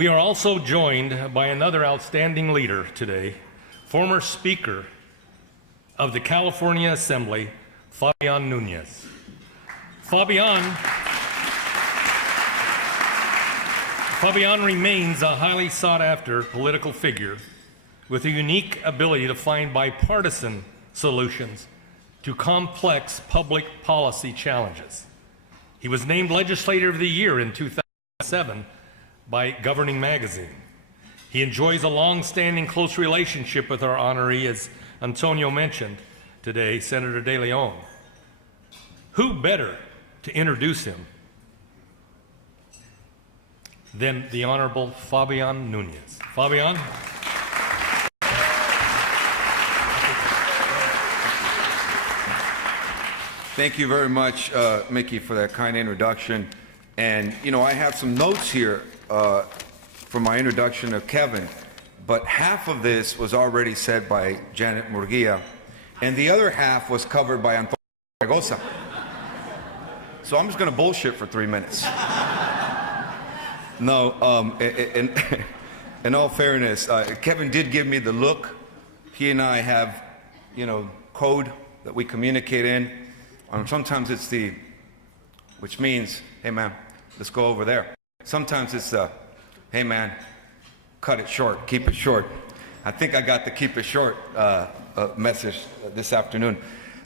We are also joined by another outstanding leader today, former Speaker of the California Assembly, Fabian Nunez. Fabian remains a highly sought-after political figure with a unique ability to find bipartisan solutions to complex public policy challenges. He was named Legislator of the Year in 2007 by Governing Magazine. He enjoys a long-standing close relationship with our honoree, as Antonio mentioned today, Senator De León. Who better to introduce him than the Honorable Fabian Nunez? Fabian? Thank you very much, Mickey, for that kind introduction. And, you know, I have some notes here for my introduction of Kevin, but half of this was already said by Janet Murguia, and the other half was covered by Antonio Zaragoza. So I'm just going to bullshit for 3 minutes. No, in all fairness, Kevin did give me the look. He and I have, you know, code that we communicate in. Sometimes it's the, which means, hey man, let's go over there. Sometimes it's the, hey man, cut it short, keep it short. I think I got the keep it short message this afternoon.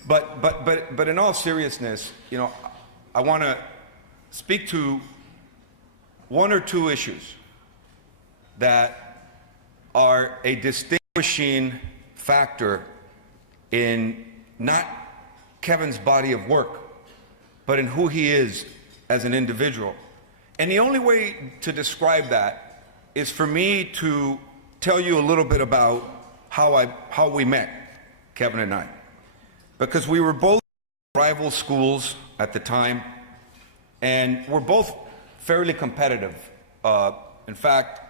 But in all seriousness, you know, I want to speak to one or two issues that are a distinguishing factor in not Kevin's body of work, but in who he is as an individual. And the only way to describe that is for me to tell you a little bit about how we met, Kevin and I. Because we were both rival schools at the time, and we're both fairly competitive. In fact,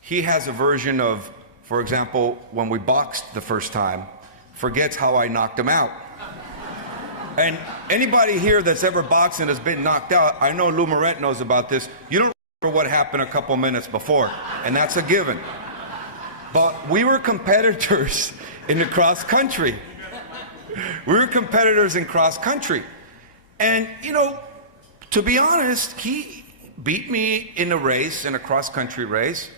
he has a version of, for example, when we boxed the first time, forgets how I knocked him out. And anybody here that's ever boxed and has been knocked out, I know Lou Moret knows about this, you don't remember what happened a couple minutes before, and that's a given. But we were competitors in the cross country. We were competitors in cross country. And, you know, to be honest, he beat me in a race, in a cross country race,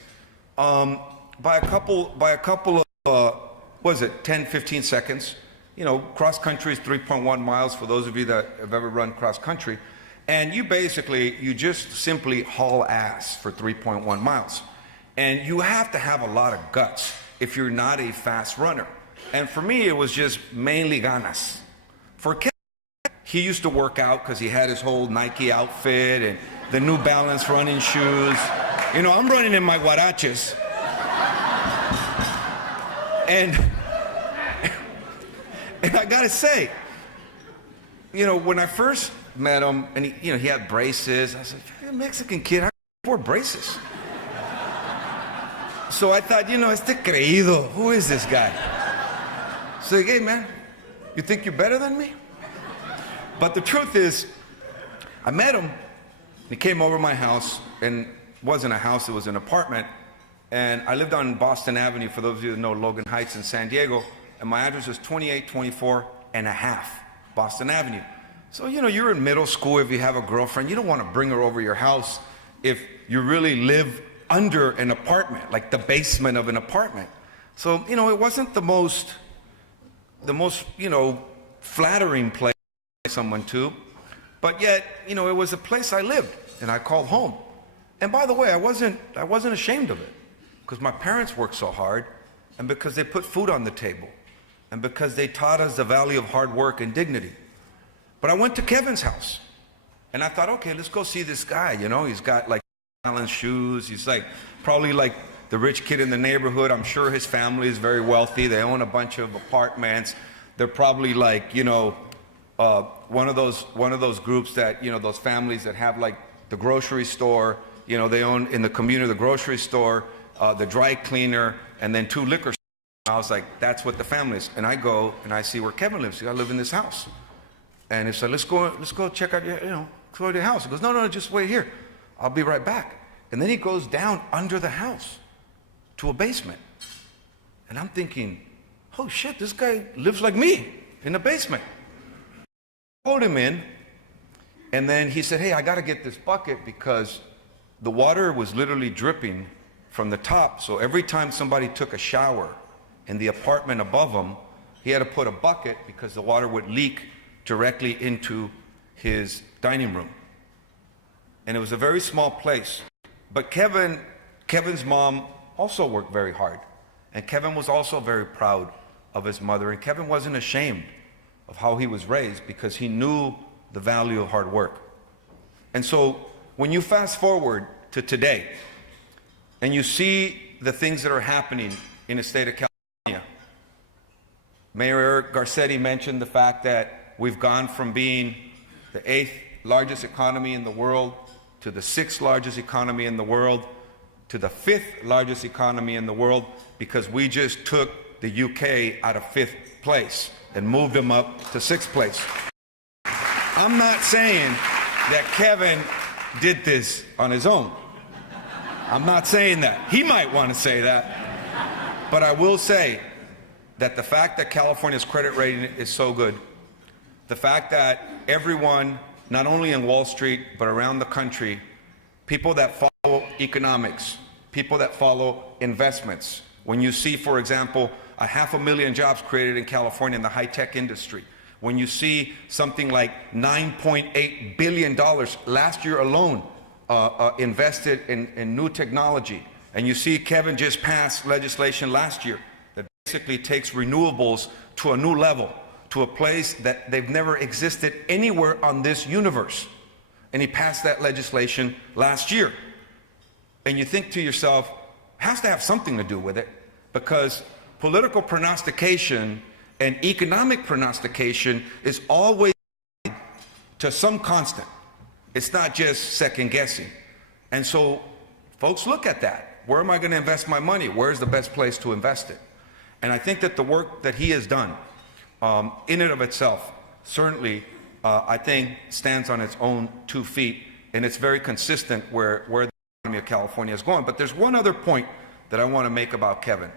by a couple of, what is it, 10, 15 seconds. You know, cross country is 3.1 miles for those of you that have ever run cross country. And you just simply haul ass for 3.1 miles. And you have to have a lot of guts if you're not a fast runner. And for me, it was just mainly ganas. For Kevin, he used to work out because he had his whole Nike outfit and the New Balance running shoes. You know, I'm running in my huaraches. And I gotta say, you know, when I first met him, and he had braces, I was like, you're a Mexican kid, how do you wear braces? So I thought, you know, este creído, who is this guy? So hey man, you think you're better than me? But the truth is, I met him, he came over my house, and it wasn't a house, it was an apartment, and I lived on Boston Avenue, for those of you that know Logan Heights in San Diego, and my address was 2824 and a half Boston Avenue. So, you know, you're in middle school, if you have a girlfriend, you don't want to bring her over your house if you really live under an apartment, like the basement of an apartment. So, you know, it wasn't the most, you know, flattering place to take someone to, but yet, you know, it was a place I lived and I called home. And by the way, I wasn't ashamed of it, because my parents worked so hard and because they put food on the table, and because they taught us the value of hard work and dignity. But I went to Kevin's house, and I thought, okay, let's go see this guy. You know, he's got like balance shoes. He's like probably like the rich kid in the neighborhood. I'm sure his family is very wealthy. They own a bunch of apartments. They're probably like, you know, one of those groups that, you know, those families that have like the grocery store. You know, they own in the community the grocery store, the dry cleaner, and then 2 liquor stores. I was like, that's what the family is. And I go and I see where Kevin lives. I live in this house. And he said, let's go check out your, you know, go to your house. He goes, no, just wait here. I'll be right back. And then he goes down under the house to a basement. And I'm thinking, oh shit, this guy lives like me in the basement. I pulled him in, and then he said, hey, I got to get this bucket because the water was literally dripping from the top. So every time somebody took a shower in the apartment above him, he had to put a bucket because the water would leak directly into his dining room. And it was a very small place. But Kevin's mom also worked very hard. And Kevin was also very proud of his mother. And Kevin wasn't ashamed of how he was raised because he knew the value of hard work. And so when you fast forward to today and you see the things that are happening in the state of California, Mayor Eric Garcetti mentioned the fact that we've gone from being the 8th largest economy in the world to the 6th largest economy in the world to the 5th largest economy in the world because we just took the UK out of 5th place and moved them up to 6th place. I'm not saying that Kevin did this on his own. I'm not saying that. He might want to say that. But I will say that the fact that California's credit rating is so good, the fact that everyone, not only in Wall Street, but around the country, people that follow economics, people that follow investments, when you see, for example, 500,000 jobs created in California in the high-tech industry, when you see something like $9.8 billion last year alone invested in new technology, and you see Kevin just passed legislation last year that basically takes renewables to a new level, to a place that they've never existed anywhere on this universe. And he passed that legislation last year. And you think to yourself, has to have something to do with it, because political prognostication and economic prognostication is always tied to some constant. It's not just second guessing. And so folks look at that. Where am I going to invest my money? Where's the best place to invest it? And I think that the work that he has done in and of itself, certainly, I think stands on its own 2 feet, and it's very consistent where the economy of California is going. But there's one other point that I want to make about Kevin,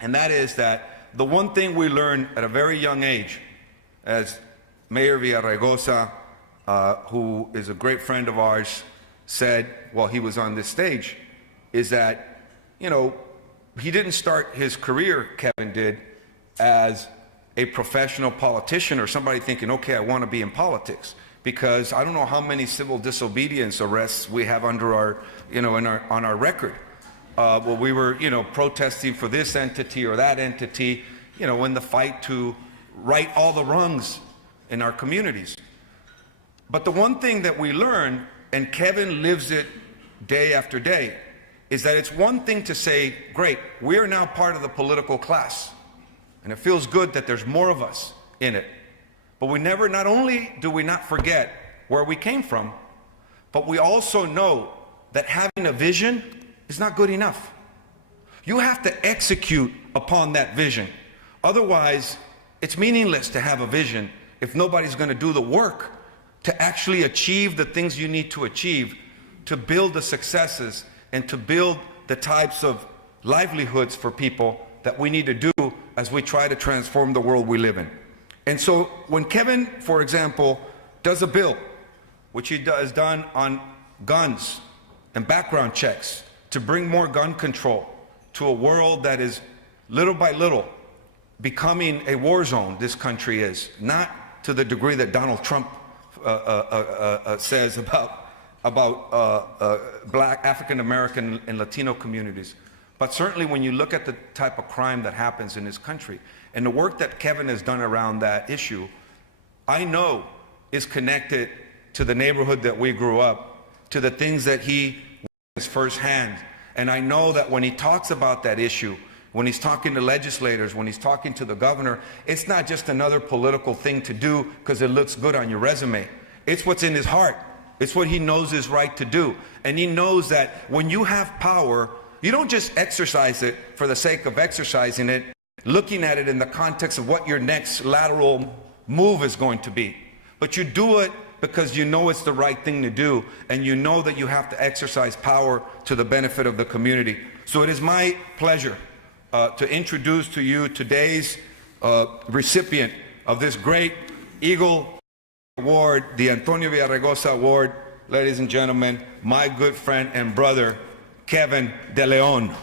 and that is that the one thing we learned at a very young age, as Mayor Villaraigosa, who is a great friend of ours, said while he was on this stage, is that, you know, he didn't start his career, Kevin did, as a professional politician or somebody thinking, okay, I want to be in politics, because I don't know how many civil disobedience arrests we have under our, on our record. Well, we were, protesting for this entity or that entity, in the fight to right all the wrongs in our communities. But the one thing that we learn, and Kevin lives it day after day, is that it's one thing to say, great, we are now part of the political class, and it feels good that there's more of us in it. But we never, not only do we not forget where we came from, but we also know that having a vision is not good enough. You have to execute upon that vision. Otherwise, it's meaningless to have a vision if nobody's going to do the work to actually achieve the things you need to achieve, to build the successes and to build the types of livelihoods for people that we need to do as we try to transform the world we live in. And so when Kevin, for example, does a bill, which he has done on guns and background checks to bring more gun control to a world that is little by little becoming a war zone, this country is, not to the degree that Donald Trump says about black, African American and Latino communities. But certainly when you look at the type of crime that happens in this country and the work that Kevin has done around that issue, I know is connected to the neighborhood that we grew up, to the things that he witnessed firsthand. And I know that when he talks about that issue, when he's talking to legislators, when he's talking to the governor, it's not just another political thing to do because it looks good on your resume. It's what's in his heart. It's what he knows is right to do. And he knows that when you have power, you don't just exercise it for the sake of exercising it, looking at it in the context of what your next lateral move is going to be. But you do it because you know it's the right thing to do, and you know that you have to exercise power to the benefit of the community. So it is my pleasure to introduce to you today's recipient of this great Eagle Award, the Antonio Villaraigosa Award, ladies and gentlemen, my good friend and brother, Kevin De León.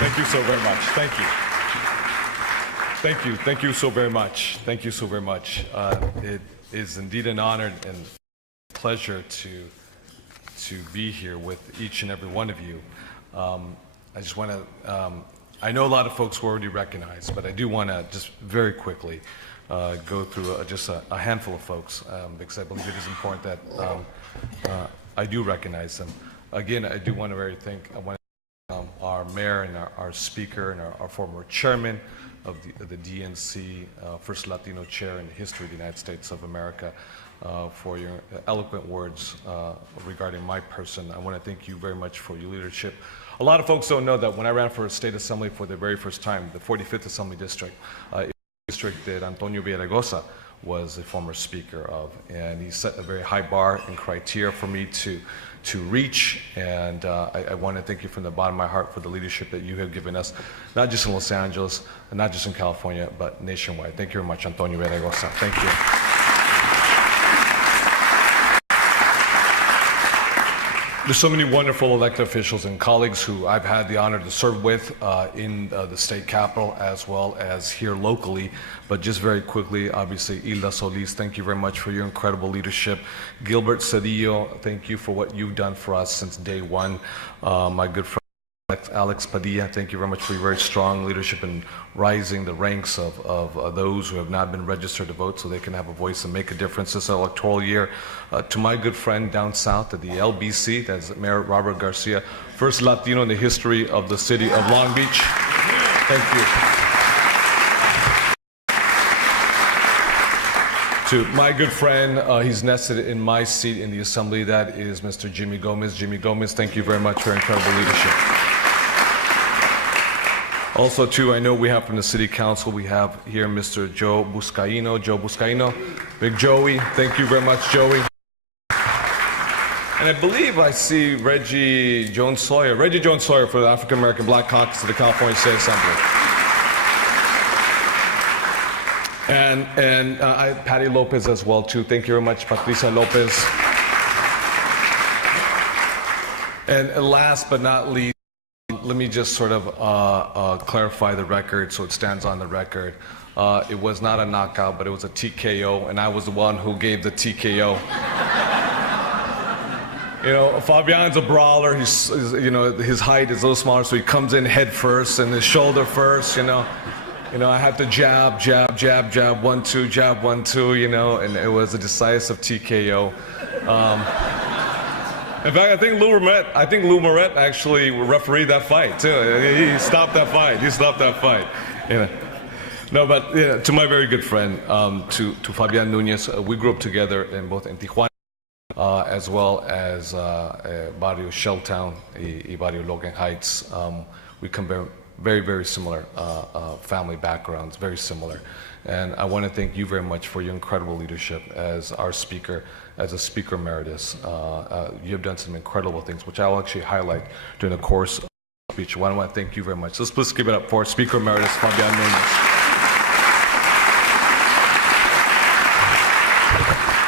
Thank you so very much. Thank you. Thank you. Thank you so very much. Thank you so very much. It is indeed an honor and pleasure to be here with each and every one of you. I just want to, I know a lot of folks were already recognized, but I do want to just very quickly go through just a handful of folks because I believe it is important that I do recognize them. Again, I do want to I want our mayor and our speaker and our former chairman of the DNC, first Latino chair in the history of the United States of America, for your eloquent words regarding my person. I want to thank you very much for your leadership. A lot of folks don't know that when I ran for a state assembly for the very first time, the 45th Assembly District, district that Antonio Villaraigosa was a former speaker of, and he set a very high bar and criteria for me to reach, and I want to thank you from the bottom of my heart for the leadership that you have given us, not just in Los Angeles, and not just in California, but nationwide. Thank you very much, Antonio Villaraigosa. Thank you. There's so many wonderful elected officials and colleagues who I've had the honor to serve with in the state capitol as well as here locally. But just very quickly, obviously, Hilda Solis, thank you very much for your incredible leadership. Gilbert Cedillo, thank you for what you've done for us since day one. My good friend Alex Padilla, thank you very much for your very strong leadership in rising the ranks of those who have not been registered to vote so they can have a voice and make a difference this electoral year. To my good friend down south at the LBC, that's Mayor Robert Garcia, first Latino in the history of the city of Long Beach. Thank you. To my good friend, he's nested in my seat in the assembly, that is Mr. Jimmy Gomez. Jimmy Gomez, thank you very much for your incredible leadership. Also, too, I know we have from the City Council, we have here Mr. Joe Buscaino. Joe Buscaino, Big Joey, thank you very much, Joey. And I believe I see Reggie Jones-Sawyer. Reggie Jones-Sawyer for the African American Black Caucus of the California State Assembly. And Patty Lopez as well, too. Thank you very much, Patricia Lopez. And last but not least, let me just sort of clarify the record so it stands on the record. It was not a knockout, but it was a TKO, and I was the one who gave the TKO. You know, Fabian's a brawler. He's, you know, his height is a little smaller, so he comes in head first and his shoulder first, you know. You know, I had to jab, 1-2, jab, 1-2, you know, and it was a decisive TKO. In fact, I think Lou Moret actually refereed that fight too. He stopped that fight. You know. No, but you know, to my very good friend, to Fabian Nunez, we grew up together in both in Tijuana as well as Barrio Shelltown y Barrio Logan Heights. We come very, very similar family backgrounds, very similar. And I want to thank you very much for your incredible leadership as our speaker, as a speaker emeritus. You have done some incredible things, which I'll actually highlight during the course of the speech. I want to thank you very much. Let's please give it up for Speaker Emeritus Fabian Nunez.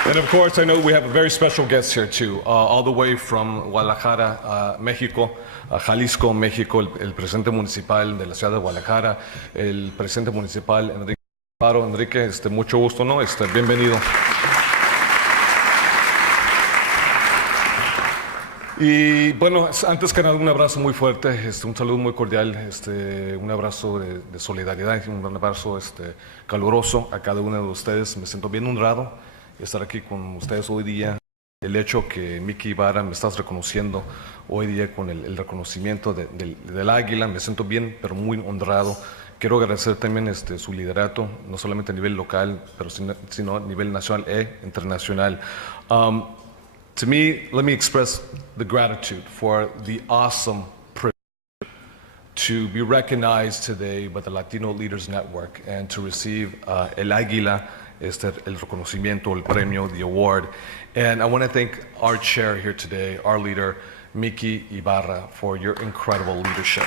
And of course, I know we have a very special guest here too, all the way from Guadalajara, México, Jalisco, México, el presidente municipal de la ciudad de Guadalajara, el presidente municipal Enrique Paro. Enrique, mucho gusto, ¿no? Bienvenido. Y bueno, antes que nada, un abrazo muy fuerte, un saludo muy cordial, un abrazo de solidaridad, un abrazo caluroso a cada uno de ustedes. Me siento bien honrado de estar aquí con ustedes hoy día. el hecho que Mickey Ibarra me estás reconociendo hoy día con el reconocimiento del Águila. Me siento bien, pero muy honrado. Quiero agradecer también su liderato, no solamente a nivel local, pero sino a nivel nacional e internacional. To me, let me express the gratitude for the awesome privilege to be recognized today by the Latino Leaders Network and to receive el Águila, el reconocimiento, el premio, the award. And I want to thank our chair here today, our leader, Mickey Ibarra, for your incredible leadership.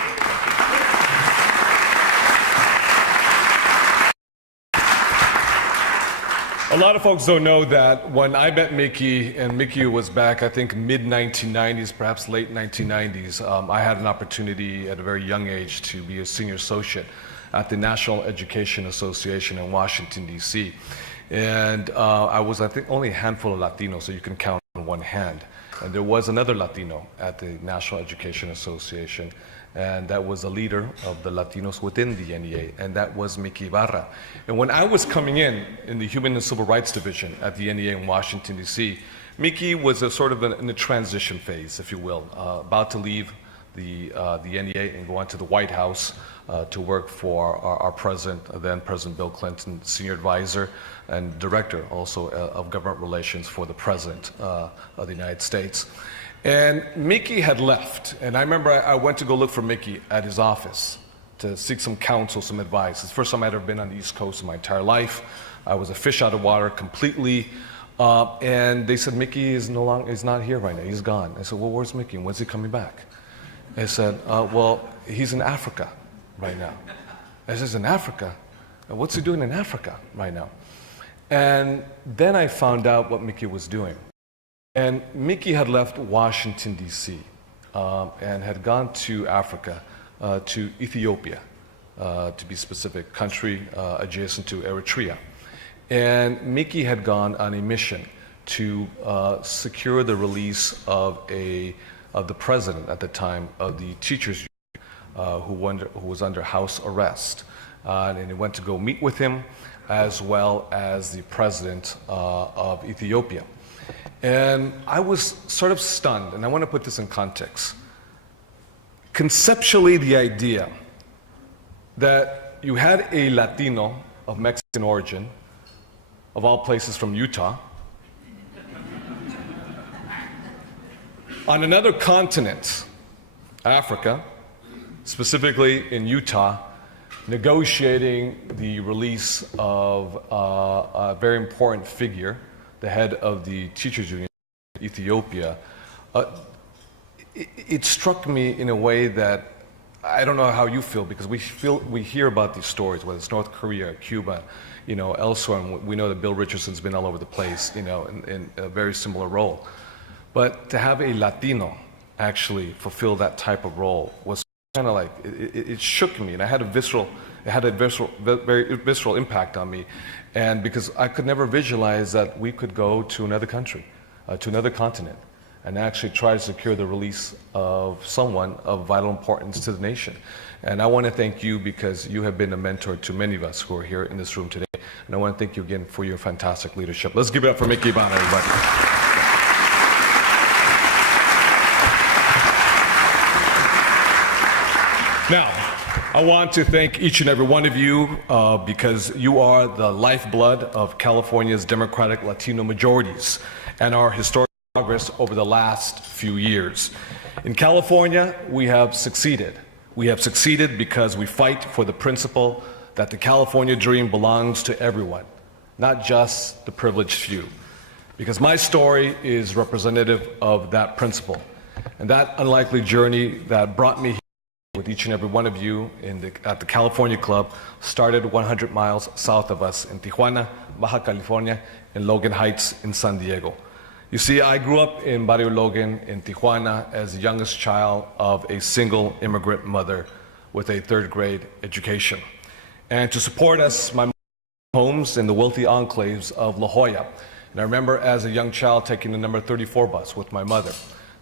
A lot of folks don't know that when I met Mickey, and Mickey was back, I think, mid-1990s, perhaps late 1990s, I had an opportunity at a very young age to be a senior associate at the National Education Association in Washington, D.C. And I was, I think, only a handful of Latinos, so you can count on one hand. And there was another Latino at the National Education Association, and that was a leader of the Latinos within the NEA, and that was Mickey Ibarra. And when I was coming in the Human and Civil Rights Division at the NEA in Washington, D.C., Mickey was in the transition phase, if you will, about to leave the NEA and go on to the White House to work for our president, then President Bill Clinton, senior advisor and director also of government relations for the president of the United States. And Mickey had left, and I remember I went to go look for Mickey at his office to seek some counsel, some advice. It's the first time I'd ever been on the East Coast in my entire life. I was a fish out of water completely. And they said, Mickey is not here right now, he's gone. I said, well, where's Mickey, and when's he coming back? They said, well, he's in Africa right now. I said, in Africa? What's he doing in Africa right now? And then I found out what Mickey was doing. And Mickey had left Washington, D.C., and had gone to Africa, to Ethiopia, to be specific, country adjacent to Eritrea. And Mickey had gone on a mission to secure the release of the president at the time of the teachers union, who was under house arrest. And he went to go meet with him, as well as the president of Ethiopia. And I was sort of stunned, and I want to put this in context. Conceptually, the idea that you had a Latino of Mexican origin, of all places from Utah, on another continent, Africa, specifically in Utah, negotiating the release of a very important figure, the head of the teachers union in Ethiopia, it struck me in a way that I don't know how you feel, because we hear about these stories, whether it's North Korea, Cuba, elsewhere, and we know that Bill Richardson's been all over the place, in a very similar role. But to have a Latino actually fulfill that type of role was kind of like, it shook me, and it had a very visceral impact on me. And because I could never visualize that we could go to another country, to another continent, and actually try to secure the release of someone of vital importance to the nation. And I want to thank you, because you have been a mentor to many of us who are here in this room today. And I want to thank you again for your fantastic leadership. Let's give it up for Mickey Ibarra, everybody. Now, I want to thank each and every one of you because you are the lifeblood of California's Democratic Latino majorities and our historic progress over the last few years. In California, we have succeeded. We have succeeded because we fight for the principle that the California dream belongs to everyone, not just the privileged few. Because my story is representative of that principle. And that unlikely journey that brought me here with each and every one of you at the California Club started 100 miles south of us in Tijuana, Baja California, in Logan Heights in San Diego. You see, I grew up in Barrio Logan in Tijuana as the youngest child of a single immigrant mother with a third grade education. And to support us, my homes in the wealthy enclaves of La Jolla. And I remember as a young child taking the number 34 bus with my mother.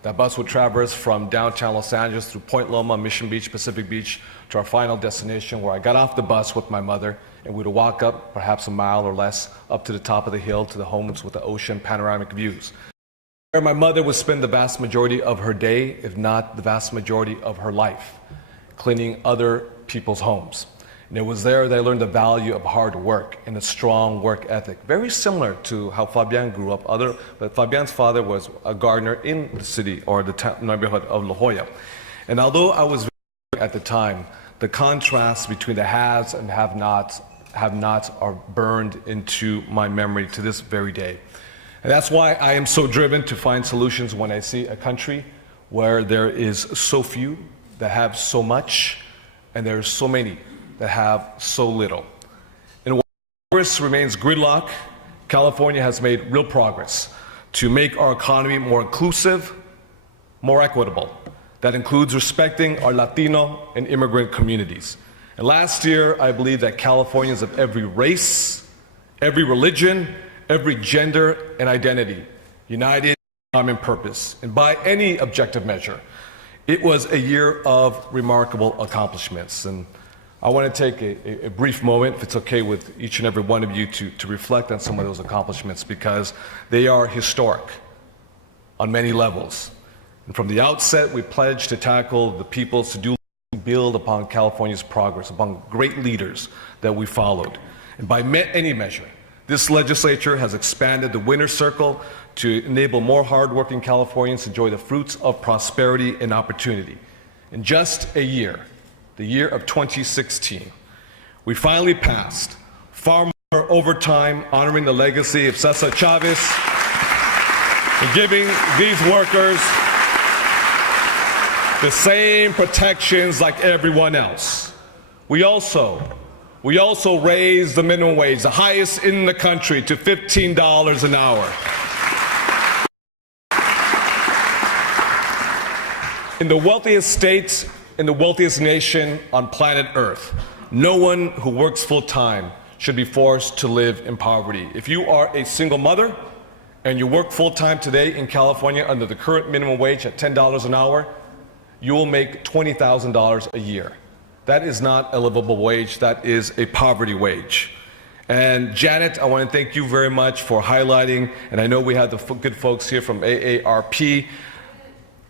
That bus would traverse from downtown Los Angeles through Point Loma, Mission Beach, Pacific Beach, to our final destination, where I got off the bus with my mother, and we would walk up perhaps a mile or less up to the top of the hill to the homes with the ocean panoramic views. where my mother would spend the vast majority of her day, if not the vast majority of her life, cleaning other people's homes. And it was there that I learned the value of hard work and a strong work ethic. Very similar to how Fabian grew up. But Fabian's father was a gardener in the city or the neighborhood of La Jolla. And although I was very young at the time, the contrast between the haves and have-nots are burned into my memory to this very day. And that's why I am so driven to find solutions when I see a country where there is so few that have so much, and there are so many that have so little. And while Congress remains gridlock, California has made real progress to make our economy more inclusive, more equitable. That includes respecting our Latino and immigrant communities. And last year, I believe that Californians of every race, every religion, every gender and identity united in common purpose. And by any objective measure, it was a year of remarkable accomplishments. And I want to take a brief moment, if it's okay with each and every one of you, to reflect on some of those accomplishments, because they are historic on many levels. And from the outset, we pledged to tackle the people's to-do list and build upon California's progress, upon great leaders that we followed. And by any measure, this legislature has expanded the winner's circle to enable more hardworking Californians to enjoy the fruits of prosperity and opportunity. In just a year, the year of 2016, we finally passed far more overtime, honoring the legacy of Cesar Chavez and giving these workers the same protections like everyone else. We also raised the minimum wage, the highest in the country, to $15 an hour. In the wealthiest state, in the wealthiest nation on planet Earth, no one who works full-time should be forced to live in poverty. If you are a single mother and you work full-time today in California under the current minimum wage at $10 an hour, you will make $20,000 a year. That is not a livable wage, that is a poverty wage. And Janet, I want to thank you very much for highlighting, and I know we have the good folks here from AARP.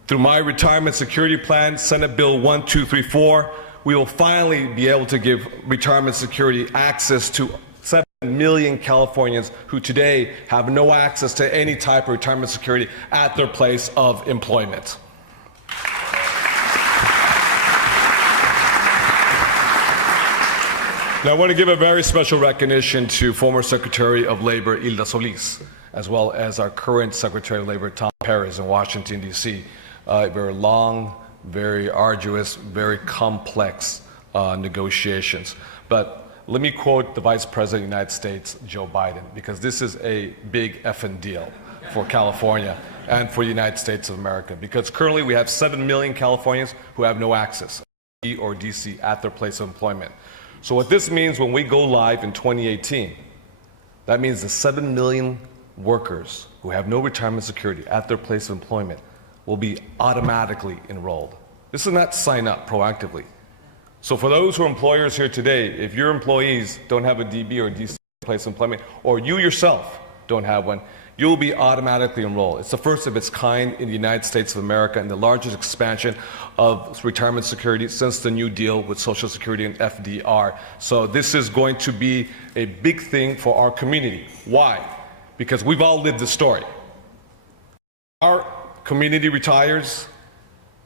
Through my retirement security plan, Senate Bill 1234, we will finally be able to give retirement security access to 7 million Californians who today have no access to any type of retirement security at their place of employment. Now, I want to give a very special recognition to former Secretary of Labor Hilda Solis, as well as our current Secretary of Labor Tom Perez in Washington, D.C. Very long, very arduous, very complex negotiations. But let me quote the Vice President of the United States, Joe Biden, because this is a big effing deal for California and for the United States of America. Because currently we have 7 million Californians who have no access, E or D.C., at their place of employment. So what this means when we go live in 2018, that means the 7 million workers who have no retirement security at their place of employment will be automatically enrolled. This is not sign up proactively. So for those who are employers here today, if your employees don't have a DB or DC place of employment, or you yourself don't have one, you'll be automatically enrolled. It's the first of its kind in the United States of America and the largest expansion of retirement security since the New Deal with Social Security and FDR. So this is going to be a big thing for our community. Why? Because we've all lived the story. Our community retires.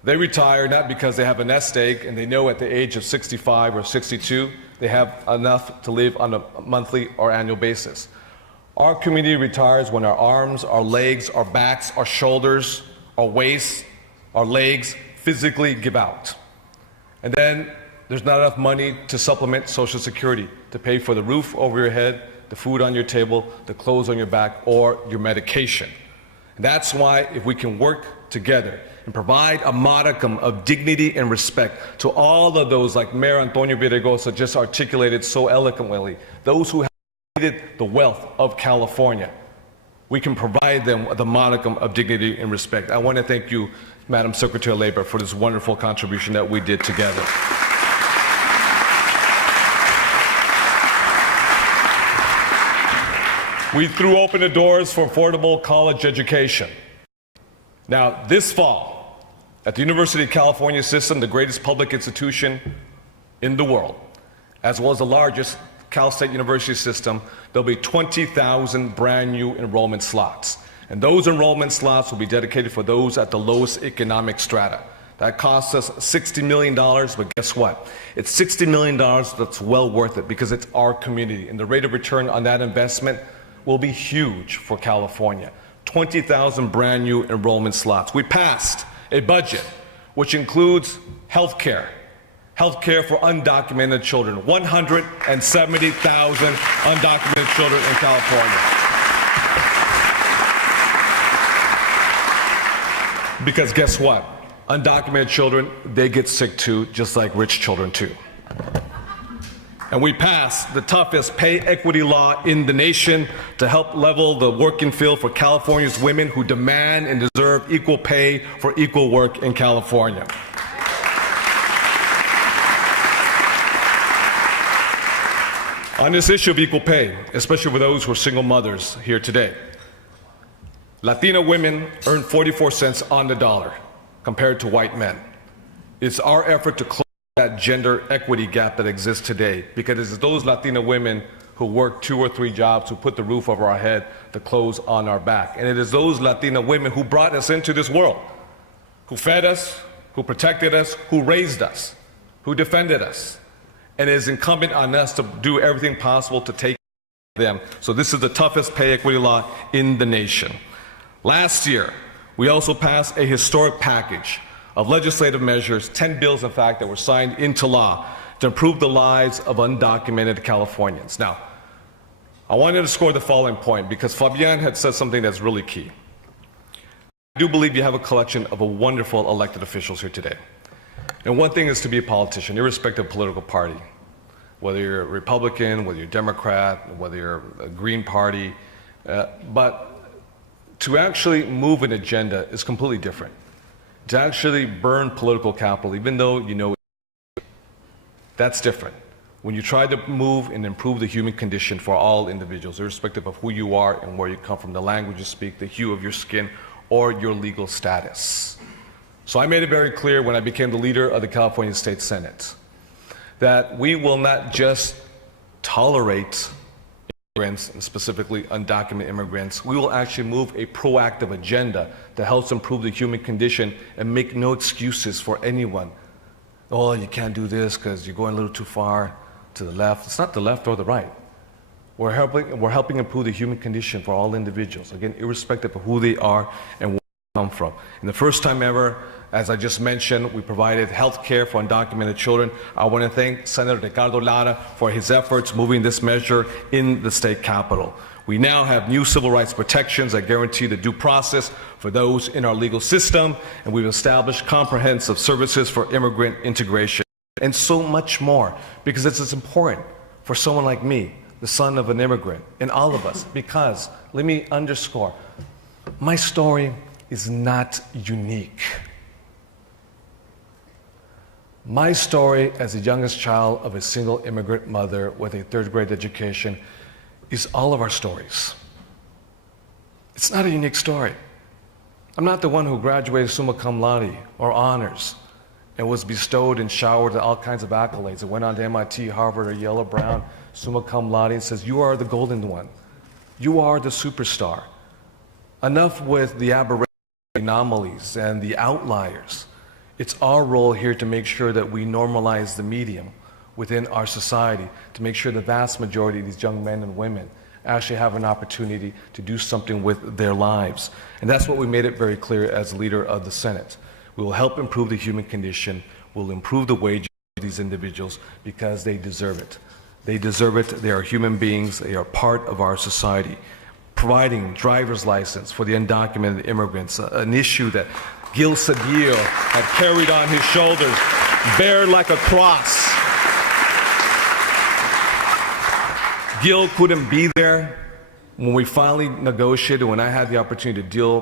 They retire not because they have a nest egg and they know at the age of 65 or 62 they have enough to live on a monthly or annual basis. Our community retires when our arms, our legs, our backs, our shoulders, our waist, our legs physically give out. And then there's not enough money to supplement Social Security, to pay for the roof over your head, the food on your table, the clothes on your back, or your medication. And that's why if we can work together and provide a modicum of dignity and respect to all of those, like Mayor Antonio Villegosa just articulated so eloquently, those who have needed the wealth of California, we can provide them the modicum of dignity and respect. I want to thank you, Madam Secretary of Labor, for this wonderful contribution that we did together. We threw open the doors for affordable college education. Now, this fall, at the University of California system, the greatest public institution in the world, as well as the largest Cal State University system, there'll be 20,000 brand new enrollment slots. And those enrollment slots will be dedicated for those at the lowest economic strata. That costs us $60 million, but guess what? It's $60 million that's well worth it because it's our community. And the rate of return on that investment will be huge for California. 20,000 brand new enrollment slots. We passed a budget which includes health care for undocumented children, 170,000 undocumented children in California. Because guess what? Undocumented children, they get sick too, just like rich children too. And we passed the toughest pay equity law in the nation to help level the working field for California's women who demand and deserve equal pay for equal work in California. On this issue of equal pay, especially for those who are single mothers here today, Latino women earn 44 cents on the dollar compared to white men. It's our effort to close that gender equity gap that exists today, because it's those Latina women who work 2 or 3 jobs, who put the roof over our head, the clothes on our back. And it is those Latina women who brought us into this world, who fed us, who protected us, who raised us, who defended us. And it is incumbent on us to do everything possible to take care of them. So this is the toughest pay equity law in the nation. Last year, we also passed a historic package of legislative measures, 10 bills, in fact, that were signed into law to improve the lives of undocumented Californians. Now, I wanted to score the following point because Fabian had said something that's really key. I do believe you have a collection of wonderful elected officials here today. And one thing is to be a politician, irrespective of political party, whether you're a Republican, whether you're a Democrat, whether you're a Green Party, but to actually move an agenda is completely different. To actually burn political capital, even though you know that's different. When you try to move and improve the human condition for all individuals, irrespective of who you are and where you come from, the language you speak, the hue of your skin, or your legal status. So I made it very clear when I became the leader of the California State Senate that we will not just tolerate immigrants, and specifically undocumented immigrants. We will actually move a proactive agenda that helps improve the human condition and make no excuses for anyone. Oh, you can't do this because you're going a little too far to the left. It's not the left or the right. We're helping improve the human condition for all individuals, again, irrespective of who they are and where they come from. And the first time ever, as I just mentioned, we provided health care for undocumented children. I want to thank Senator Ricardo Lara for his efforts moving this measure in the state capitol. We now have new civil rights protections that guarantee the due process for those in our legal system, and we've established comprehensive services for immigrant integration, and so much more, because it's important for someone like me, the son of an immigrant, and all of us, because, let me underscore, my story is not unique. My story as the youngest child of a single immigrant mother with a 3rd grade education is all of our stories. It's not a unique story. I'm not the one who graduated summa cum laude or honors and was bestowed and showered with all kinds of accolades and went on to MIT, Harvard, or Yale or Brown, summa cum laude, and says, you are the golden one. You are the superstar. Enough with the aberrations, anomalies, and the outliers. It's our role here to make sure that we normalize the medium within our society, to make sure the vast majority of these young men and women actually have an opportunity to do something with their lives. And that's what we made it very clear as leader of the Senate. We will help improve the human condition, we'll improve the wages of these individuals because they deserve it. They deserve it, they are human beings, they are part of our society. Providing driver's license for the undocumented immigrants, an issue that Gil Cedillo had carried on his shoulders, bare like a cross. Gil couldn't be there when we finally negotiated, when I had the opportunity to deal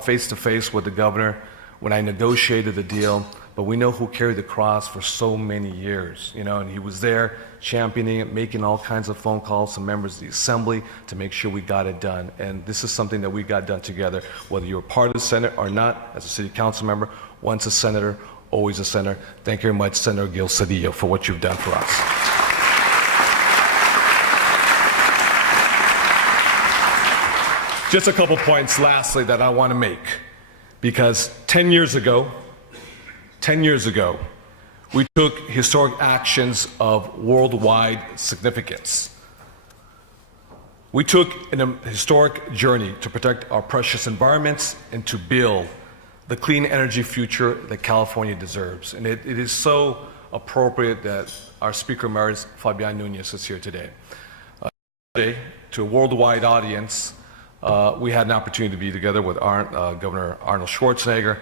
face to face with the governor. when I negotiated the deal, but we know who carried the cross for so many years, and he was there championing it, making all kinds of phone calls to members of the Assembly to make sure we got it done. And this is something that we got done together, whether you're part of the Senate or not, as a city council member, once a senator, always a senator. Thank you very much, Senator Gil Cedillo, for what you've done for us. Just a couple points lastly that I want to make, because 10 years ago, we took historic actions of worldwide significance. We took a historic journey to protect our precious environments and to build the clean energy future that California deserves. And it is so appropriate that our Speaker Emeritus, Fabian Nunez, is here today. Today, to a worldwide audience, we had an opportunity to be together with Governor Arnold Schwarzenegger,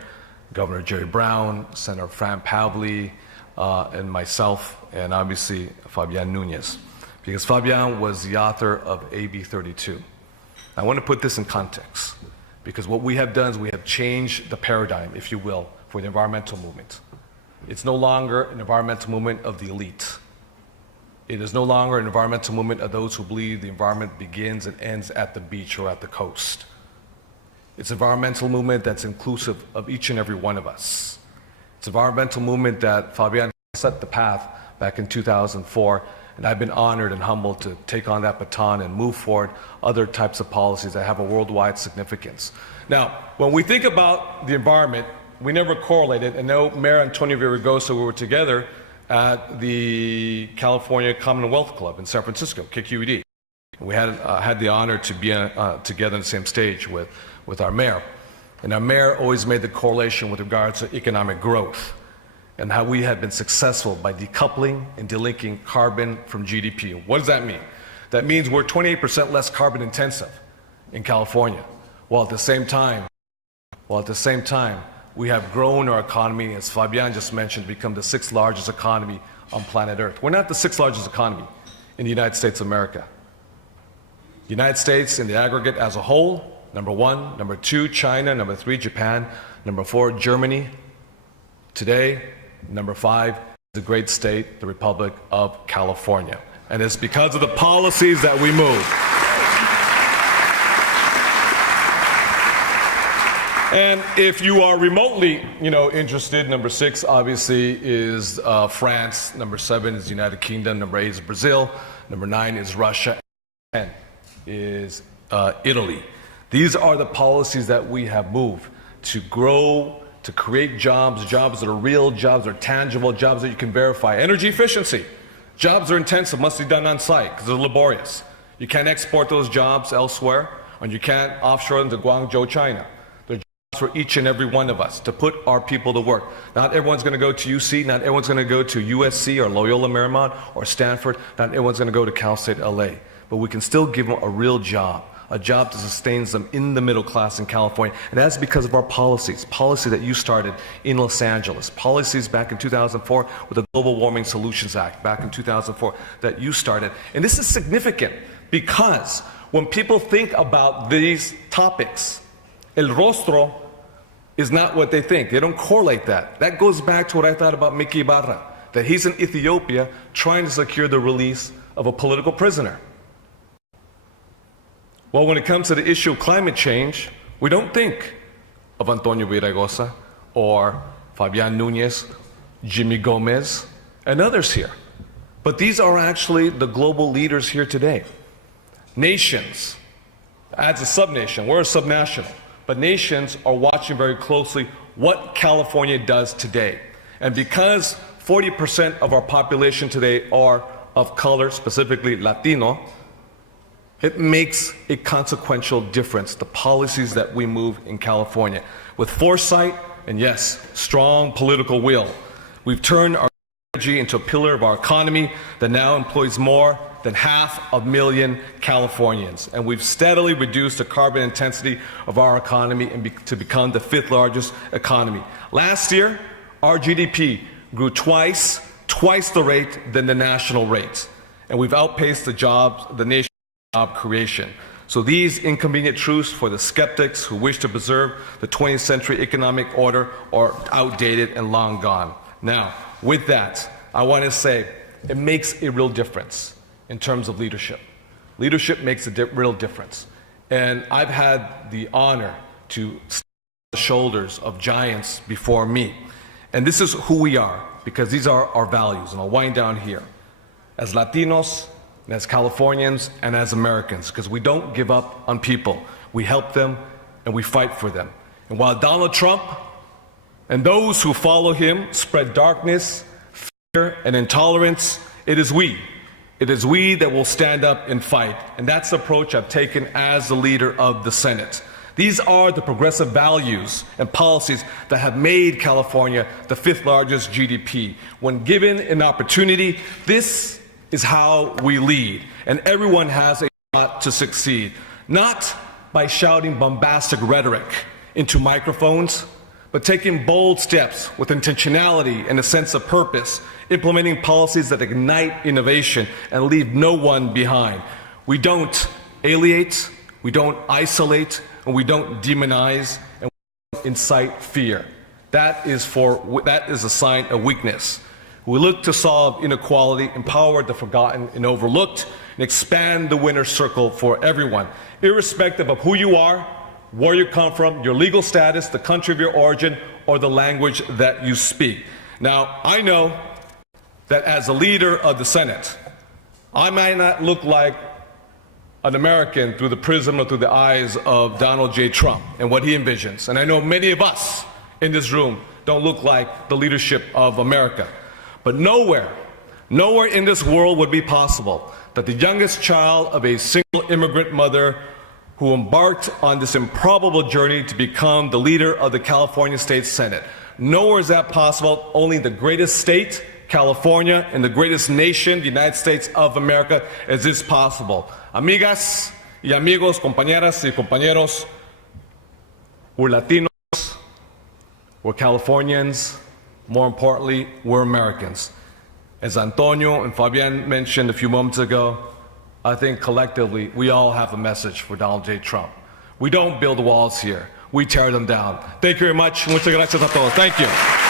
Governor Jerry Brown, Senator Fran Pavley, and myself, and obviously Fabian Nunez, because Fabian was the author of AB 32. I want to put this in context, because what we have done is we have changed the paradigm, if you will, for the environmental movement. It's no longer an environmental movement of the elite. It is no longer an environmental movement of those who believe the environment begins and ends at the beach or at the coast. It's an environmental movement that's inclusive of each and every one of us. It's an environmental movement that Fabian set the path back in 2004, and I've been honored and humbled to take on that baton and move forward other types of policies that have a worldwide significance. Now, when we think about the environment, we never correlated, and no, Mayor Antonio Villaraigosa, we were together at the California Commonwealth Club in San Francisco, KQED. We had the honor to be together on the same stage with our mayor. And our mayor always made the correlation with regards to economic growth and how we had been successful by decoupling and delinking carbon from GDP. What does that mean? That means we're 28% less carbon intensive in California, while at the same time, we have grown our economy, as Fabian just mentioned, to become the 6th largest economy on planet Earth. We're not the 6th largest economy in the United States of America. The United States in the aggregate as a whole, number 1, number 2, China, number 3, Japan, number 4, Germany. Today, number 5, the great state, the Republic of California. And it's because of the policies that we move. And if you are remotely, interested, number 6 obviously is France, number 7 is the United Kingdom, number 8 is Brazil, number 9 is Russia, and 10 is Italy. These are the policies that we have moved to grow, to create jobs that are real, jobs that are tangible, jobs that you can verify. Energy efficiency. Jobs are intensive, must be done on site because they're laborious. You can't export those jobs elsewhere, and you can't offshore them to Guangzhou, China. For each and every one of us to put our people to work. Not everyone's going to go to UC, not everyone's going to go to USC or Loyola Marymount or Stanford, not everyone's going to go to Cal State LA, but we can still give them a real job, a job that sustains them in the middle class in California. And that's because of our policies, policy that you started in Los Angeles, policies back in 2004 with the Global Warming Solutions Act back in 2004 that you started. And this is significant because when people think about these topics, el rostro is not what they think. They don't correlate that. That goes back to what I thought about Mickey Ibarra, that he's in Ethiopia trying to secure the release of a political prisoner. Well, when it comes to the issue of climate change, we don't think of Antonio Villaraigosa or Fabian Nunez, Jimmy Gomez, and others here. But these are actually the global leaders here today. Nations, as a subnation, we're a subnational. But nations are watching very closely what California does today. And because 40% of our population today are of color, specifically Latino, it makes a consequential difference, the policies that we move in California. With foresight and, yes, strong political will, we've turned our energy into a pillar of our economy that now employs more than 500,000 Californians. And we've steadily reduced the carbon intensity of our economy to become the 5th largest economy. Last year, our GDP grew twice the rate than the national rate. And we've outpaced the nation's job creation. So these inconvenient truths for the skeptics who wish to preserve the 20th century economic order are outdated and long gone. Now, with that, I want to say it makes a real difference in terms of leadership. Leadership makes a real difference. And I've had the honor to stand on the shoulders of giants before me. And this is who we are, because these are our values. And I'll wind down here. As Latinos, and as Californians, and as Americans, because we don't give up on people. We help them, and we fight for them. And while Donald Trump and those who follow him spread darkness, fear, and intolerance, it is we that will stand up and fight. And that's the approach I've taken as the leader of the Senate. These are the progressive values and policies that have made California the 5th largest GDP. When given an opportunity, this is how we lead. And everyone has a shot to succeed. Not by shouting bombastic rhetoric into microphones, but taking bold steps with intentionality and a sense of purpose, implementing policies that ignite innovation and leave no one behind. We don't alienate, we don't isolate, and we don't demonize, and we don't incite fear. That is a sign of weakness. We look to solve inequality, empower the forgotten and overlooked, and expand the winner's circle for everyone, irrespective of who you are, where you come from, your legal status, the country of your origin, or the language that you speak. Now, I know that as a leader of the Senate, I might not look like an American through the prism or through the eyes of Donald J. Trump and what he envisions. And I know many of us in this room don't look like the leadership of America. But nowhere in this world would be possible that the youngest child of a single immigrant mother who embarked on this improbable journey to become the leader of the California State Senate. Nowhere is that possible. Only the greatest state, California, and the greatest nation, the United States of America, is this possible. Amigas y amigos, compañeras y compañeros, we're Latinos, we're Californians, more importantly, we're Americans. As Antonio and Fabian mentioned a few moments ago, I think collectively we all have a message for Donald J. Trump. We don't build walls here, we tear them down. Thank you very much. Muchas gracias a todos. Thank you.